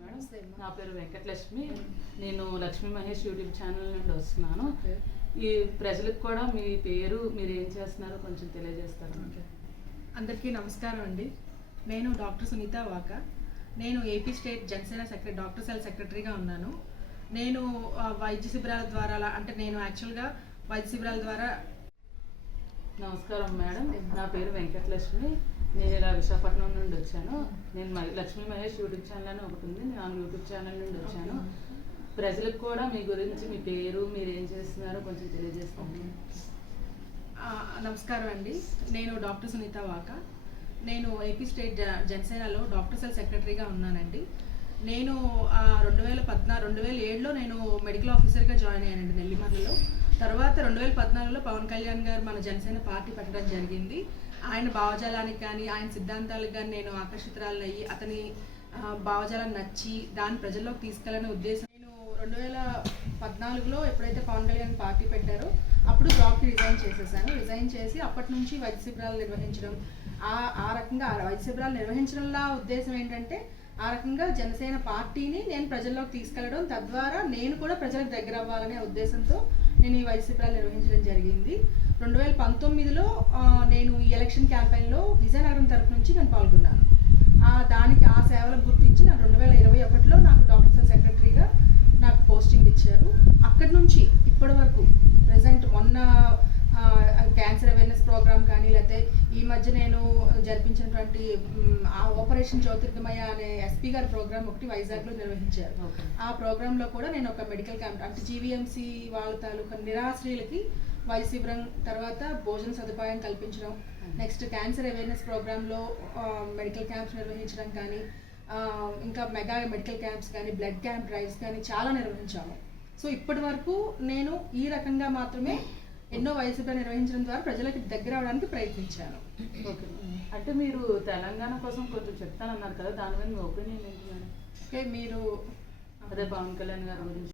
Madam, నా పేరు వెంకటలక్ష్మి. నేను లక్ష్మీ మహేష్ యూట్యూబ్ ఛానల్ నుండి వస్తున్నాను. ఈ ప్రజలకు కూడా మీ పేరు, మీరు ఏం చేస్తున్నారో కొంచెం తెలియజేస్తారు. అందరికీ నమస్కారం అండి. నేను డాక్టర్ సునీత వాకా. నేను AP state Janasena doctor cell సెక్రటరీగా ఉన్నాను. నేను వైద్య శిబిరాల ద్వారా నేను యాక్చువల్గా వైద్య శిబిరాల ద్వారా. నమస్కారం మేడం, నా పేరు వెంకటలక్ష్మి. నేను ఇలా విశాఖపట్నం నుండి వచ్చాను. నేను లక్ష్మీ మహేష్ యూట్యూబ్ ఛానల్ అని ఒకటి ఉంది, నేను యూట్యూబ్ ఛానల్ నుండి వచ్చాను. ప్రజలకు కూడా మీ గురించి, మీ పేరు, మీరు ఏం చేస్తున్నారో కొంచెం తెలియజేస్తాను. నమస్కారం అండి, నేను డాక్టర్ సునీత వాకా. నేను ఏపీ స్టేట్ జనసేనలో డాక్టర్ సెల్ సెక్రటరీగా ఉన్నానండి. నేను 2007లో నేను మెడికల్ ఆఫీసర్గా జాయిన్ అయ్యానండి నెల్లిమర్లలో. తర్వాత 2014లో పవన్ కళ్యాణ్ గారు మన జనసేన పార్టీ పెట్టడం జరిగింది. ఆయన భావజాలానికి కానీ ఆయన సిద్ధాంతాలకు కానీ నేను ఆకర్షితురాలయ్యి అతని భావజాలం నచ్చి దాన్ని ప్రజల్లోకి తీసుకెళ్ళాలనే ఉద్దేశం. నేను 2014లో ఎప్పుడైతే పవన్ కళ్యాణ్ పార్టీ పెట్టారో అప్పుడు జాబ్కి రిజైన్ చేసి అప్పటి నుంచి వైద్య శిబిరాలు నిర్వహించడం, ఆ రకంగా వైద్య శిబిరాలు నిర్వహించడంలో ఉద్దేశం ఏంటంటే ఆ రకంగా జనసేన పార్టీని నేను ప్రజల్లోకి తీసుకెళ్లడం, తద్వారా నేను కూడా ప్రజలకు దగ్గర అవ్వాలనే ఉద్దేశంతో నేను ఈ వైద్య శిబిరాలు నిర్వహించడం జరిగింది. 2019లో నేను ఈ ఎలక్షన్ క్యాంపెయిన్లో విజయనగరం తరఫు నుంచి నేను పాల్గొన్నాను. దానికి ఆ సేవలకు గుర్తించి నాకు 2021లో నాకు డాక్టర్ సెల్ సెక్రటరీగా నాకు పోస్టింగ్ ఇచ్చారు. అక్కడి నుంచి ఇప్పటి వరకు ప్రజెంట్ మొన్న క్యాన్సర్ అవేర్నెస్ ప్రోగ్రామ్ కానీ, లేకపోతే ఈ మధ్య నేను జరిపించినటువంటి ఆపరేషన్ జ్యోతిర్గమయ అనే ఎస్పీ గారి ప్రోగ్రామ్ ఒకటి వైజాగ్లో నిర్వహించారు. ఆ ప్రోగ్రాంలో కూడా నేను ఒక మెడికల్ క్యాంప్ అంటే జీవీఎంసీ వాళ్ళ తాలూకా నిరాశ్రయులకి వైద్య శిబిరం, తర్వాత భోజన సదుపాయం కల్పించడం, నెక్స్ట్ క్యాన్సర్ అవేర్నెస్ ప్రోగ్రాంలో మెడికల్ క్యాంప్స్ నిర్వహించడం కానీ, ఇంకా మెగా మెడికల్ క్యాంప్స్ కానీ, బ్లడ్ క్యాంప్ డ్రైవ్స్ కానీ చాలా నిర్వహించాము. సో ఇప్పటి వరకు నేను ఈ రకంగా మాత్రమే ఎన్నో వైద్య శిబిరాలు నిర్వహించడం ద్వారా ప్రజలకు దగ్గర అవడానికి ప్రయత్నించాను. ఓకే, అంటే మీరు తెలంగాణ కోసం కొంచెం చెప్తానన్నారు కదా, దాని మీద మీ ఒపీనియన్ ఏంటి మేడం? ఓకే, మీరు అదే పవన్ కళ్యాణ్ గారి గురించి